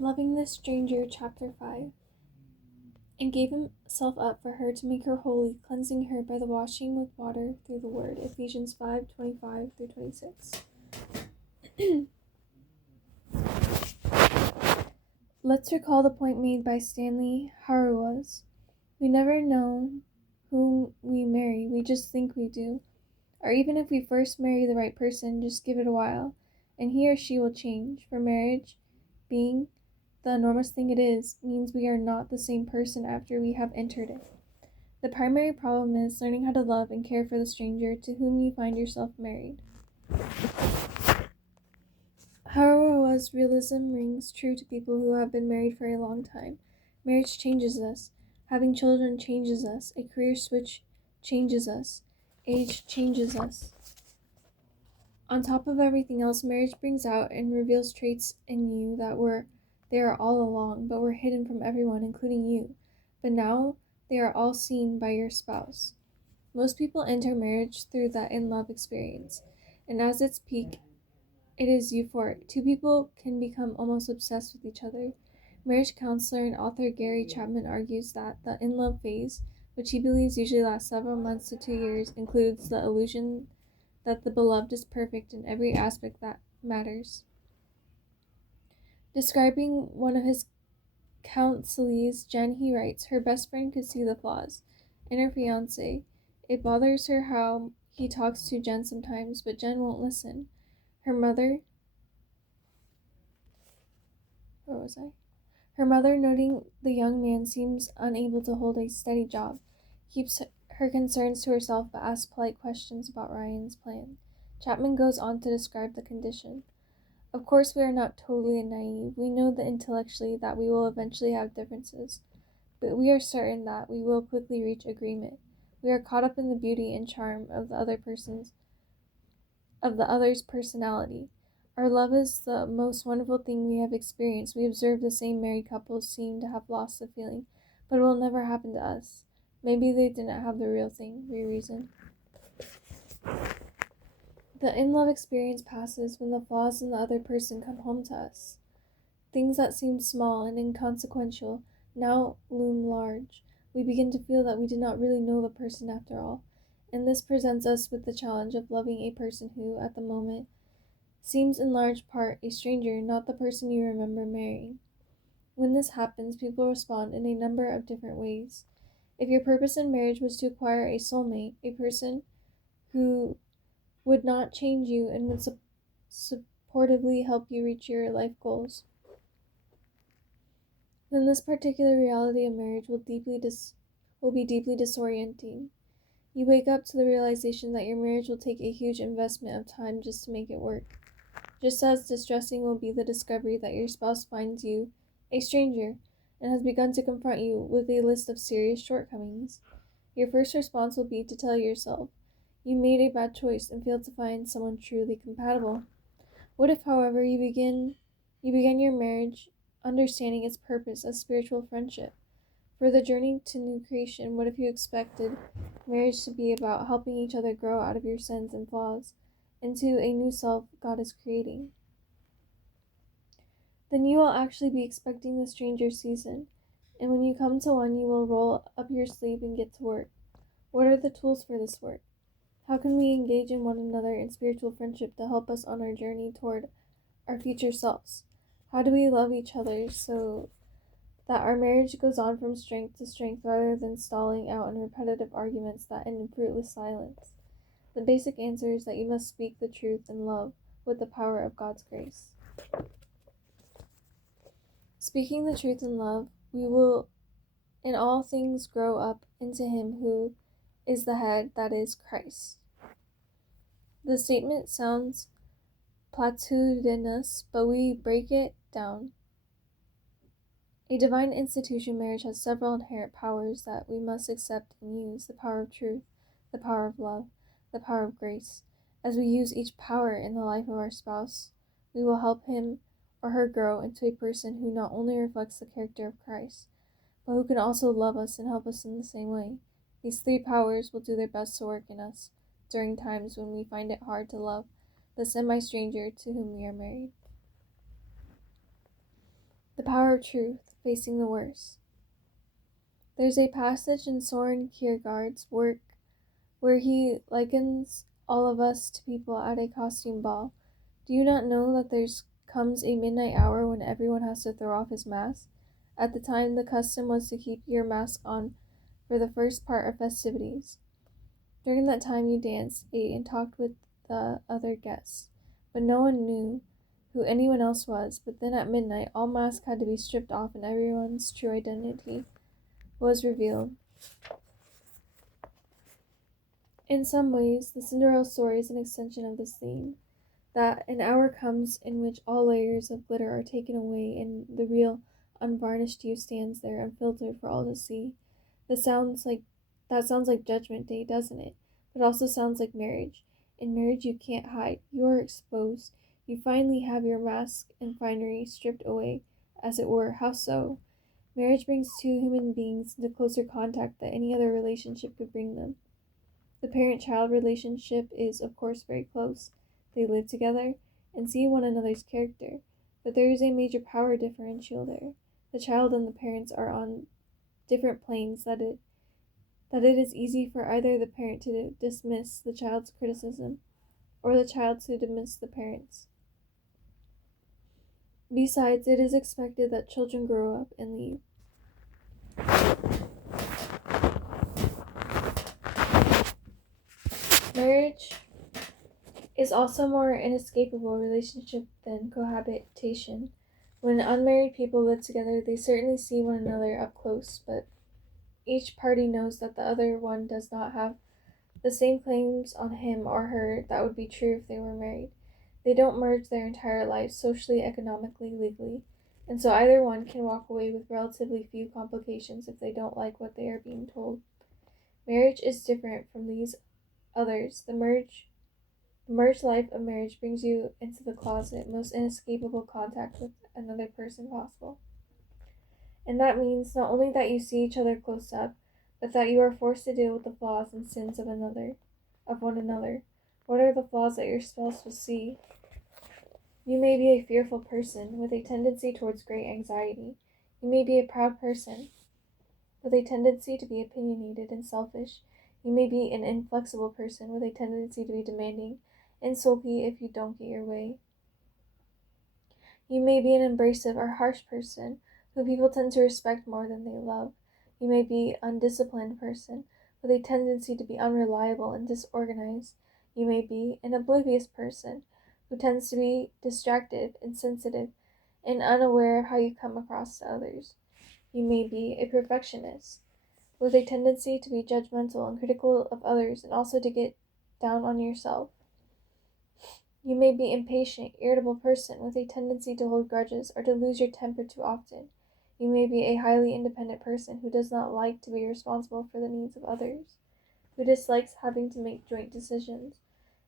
Loving this stranger, chapter 5, and gave himself up for her to make her holy, cleansing her by the washing with water through the word. Ephesians 5:25 through 26. Let's recall the point made by Stanley Hauerwas. We never know whom we marry, we just think we do. Or even if we first marry the right person, just give it a while, and he or she will change. For marriage, being the enormous thing it is, means we are not the same person after we have entered it. The primary problem is learning how to love and care for the stranger to whom you find yourself married. Hauerwas' realism rings true to people who have been married for a long time. Marriage changes us. Having children changes us. A career switch changes us. Age changes us. On top of everything else, marriage brings out and reveals traits in you that were there all along, but were hidden from everyone, including you. But now they are all seen by your spouse. Most people enter marriage through that in-love experience, and as its peak, it is euphoric. Two people can become almost obsessed with each other. Marriage counselor and author Gary Chapman argues that the in-love phase, which he believes usually lasts several months to 2 years, includes the illusion that the beloved is perfect in every aspect that matters. Describing one of his counselees, Jen, he writes, her best friend could see the flaws in her fiancé. It bothers her how he talks to Jen sometimes, but Jen won't listen. Her mother, noting the young man seems unable to hold a steady job, keeps her concerns to herself but asks polite questions about Ryan's plan. Chapman goes on to describe the condition. Of course, we are not totally naive. We know that intellectually that we will eventually have differences, but we are certain that we will quickly reach agreement. We are caught up in the beauty and charm of the other's personality. Our love is the most wonderful thing we have experienced. We observe the same married couples seem to have lost the feeling, but it will never happen to us. Maybe they didn't have the real thing, we reason. The in-love experience passes when the flaws in the other person come home to us. Things that seemed small and inconsequential now loom large. We begin to feel that we did not really know the person after all, and this presents us with the challenge of loving a person who, at the moment, seems in large part a stranger, not the person you remember marrying. When this happens, people respond in a number of different ways. If your purpose in marriage was to acquire a soulmate, a person who would not change you and would supportively help you reach your life goals, then this particular reality of marriage will be deeply disorienting. You wake up to the realization that your marriage will take a huge investment of time just to make it work. Just as distressing will be the discovery that your spouse finds you a stranger and has begun to confront you with a list of serious shortcomings. Your first response will be to tell yourself, you made a bad choice and failed to find someone truly compatible. What if, however, you began your marriage understanding its purpose as spiritual friendship? For the journey to new creation, what if you expected marriage to be about helping each other grow out of your sins and flaws into a new self God is creating? Then you will actually be expecting the stranger season, and when you come to one, you will roll up your sleeve and get to work. What are the tools for this work? How can we engage in one another in spiritual friendship to help us on our journey toward our future selves? How do we love each other so that our marriage goes on from strength to strength rather than stalling out in repetitive arguments that end in fruitless silence? The basic answer is that you must speak the truth in love with the power of God's grace. Speaking the truth in love, we will in all things grow up into Him who is the head, that is, Christ. The statement sounds platitudinous, but we break it down. A divine institution, marriage, has several inherent powers that we must accept and use: the power of truth, the power of love, the power of grace. As we use each power in the life of our spouse, we will help him or her grow into a person who not only reflects the character of Christ, but who can also love us and help us in the same way. These three powers will do their best to work in us during times when we find it hard to love the semi-stranger to whom we are married. The power of truth, facing the worst. There's a passage in Soren Kierkegaard's work where he likens all of us to people at a costume ball. Do you not know that there's comes a midnight hour when everyone has to throw off his mask? At the time, the custom was to keep your mask on for the first part of festivities. During that time, you danced, ate, and talked with the other guests, but no one knew who anyone else was. But then at midnight, all masks had to be stripped off and everyone's true identity was revealed. In some ways, the Cinderella story is an extension of this theme, that an hour comes in which all layers of glitter are taken away and the real, unvarnished you stands there unfiltered for all to see. That sounds like Judgment Day, doesn't it? But it also sounds like marriage. In marriage you can't hide. You are exposed. You finally have your mask and finery stripped away, as it were. How so? Marriage brings two human beings into closer contact than any other relationship could bring them. The parent-child relationship is, of course, very close. They live together and see one another's character, but there is a major power differential there. The child and the parents are on different planes that it is easy for either the parent to dismiss the child's criticism or the child to dismiss the parents. Besides, it is expected that children grow up and leave. Marriage is also a more inescapable relationship than cohabitation. When unmarried people live together, they certainly see one another up close, but each party knows that the other one does not have the same claims on him or her that would be true if they were married. They don't merge their entire lives socially, economically, legally, and so either one can walk away with relatively few complications if they don't like what they are being told. Marriage is different from these others. The merged life of marriage brings you into the closet, most inescapable contact with another person possible. And that means not only that you see each other close up, but that you are forced to deal with the flaws and sins of one another. What are the flaws that your spouse will see? You may be a fearful person with a tendency towards great anxiety. You may be a proud person with a tendency to be opinionated and selfish. You may be an inflexible person with a tendency to be demanding and sulky if you don't get your way. You may be an abrasive or harsh person who people tend to respect more than they love. You may be an undisciplined person with a tendency to be unreliable and disorganized. You may be an oblivious person who tends to be distracted, insensitive, and unaware of how you come across to others. You may be a perfectionist with a tendency to be judgmental and critical of others and also to get down on yourself. You may be an impatient, irritable person with a tendency to hold grudges or to lose your temper too often. You may be a highly independent person who does not like to be responsible for the needs of others, who dislikes having to make joint decisions,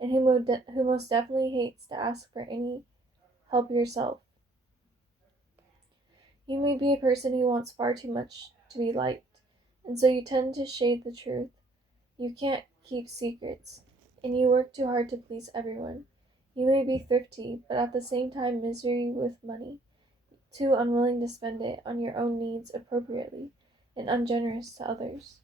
and who most definitely hates to ask for any help yourself. You may be a person who wants far too much to be liked, and so you tend to shade the truth. You can't keep secrets, and you work too hard to please everyone. You may be thrifty, but at the same time misery with money, too unwilling to spend it on your own needs appropriately, and ungenerous to others.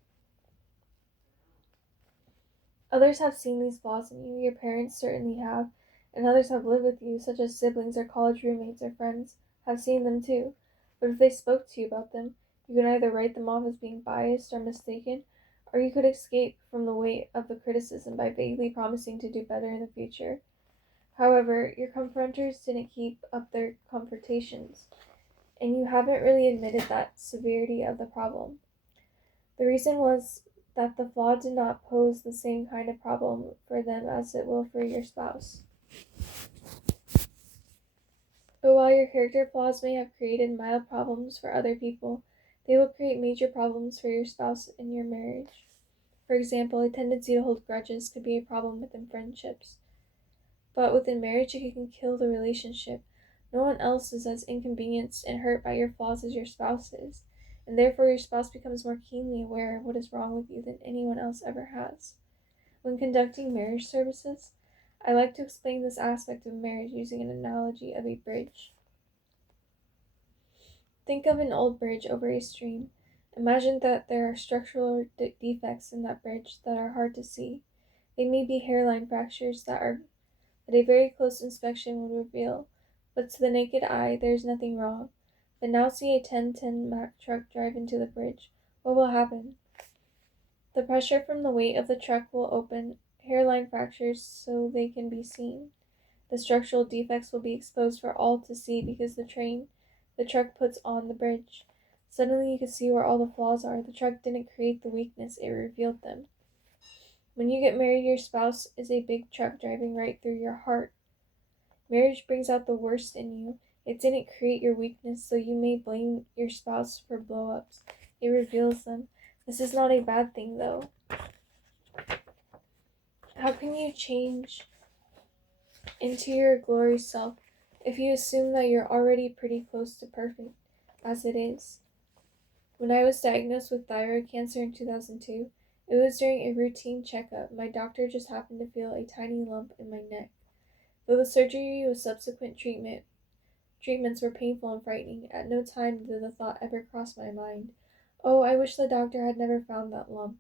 Others have seen these flaws in you, your parents certainly have, and others have lived with you, such as siblings or college roommates or friends, have seen them too. But if they spoke to you about them, you could either write them off as being biased or mistaken, or you could escape from the weight of the criticism by vaguely promising to do better in the future. However, your confronters didn't keep up their confrontations, and you haven't really admitted that severity of the problem. The reason was that the flaw did not pose the same kind of problem for them as it will for your spouse. But while your character flaws may have created mild problems for other people, they will create major problems for your spouse in your marriage. For example, a tendency to hold grudges could be a problem within friendships. But within marriage, it can kill the relationship. No one else is as inconvenienced and hurt by your flaws as your spouse is, and therefore your spouse becomes more keenly aware of what is wrong with you than anyone else ever has. When conducting marriage services, I like to explain this aspect of marriage using an analogy of a bridge. Think of an old bridge over a stream. Imagine that there are structural defects in that bridge that are hard to see. They may be hairline fractures that a very close inspection would reveal, but to the naked eye there is nothing wrong. But now see a 10-ton Mack truck drive into the bridge. What will happen? The pressure from the weight of the truck will open hairline fractures so they can be seen. The structural defects will be exposed for all to see because the truck puts on the bridge. Suddenly you can see where all the flaws are. The truck didn't create the weakness, it revealed them. When you get married, your spouse is a big truck driving right through your heart. Marriage brings out the worst in you. It didn't create your weakness, so you may blame your spouse for blow-ups. It reveals them. This is not a bad thing, though. How can you change into your glory self if you assume that you're already pretty close to perfect, as it is? When I was diagnosed with thyroid cancer in 2002, it was during a routine checkup. My doctor just happened to feel a tiny lump in my neck. Though the surgery with subsequent treatments were painful and frightening, at no time did the thought ever cross my mind, "Oh, I wish the doctor had never found that lump.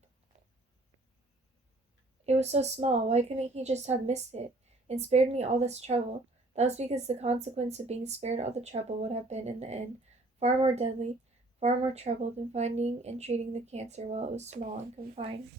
It was so small, why couldn't he just have missed it and spared me all this trouble?" That was because the consequence of being spared all the trouble would have been, in the end, far more deadly, far more trouble than finding and treating the cancer while it was small and confined.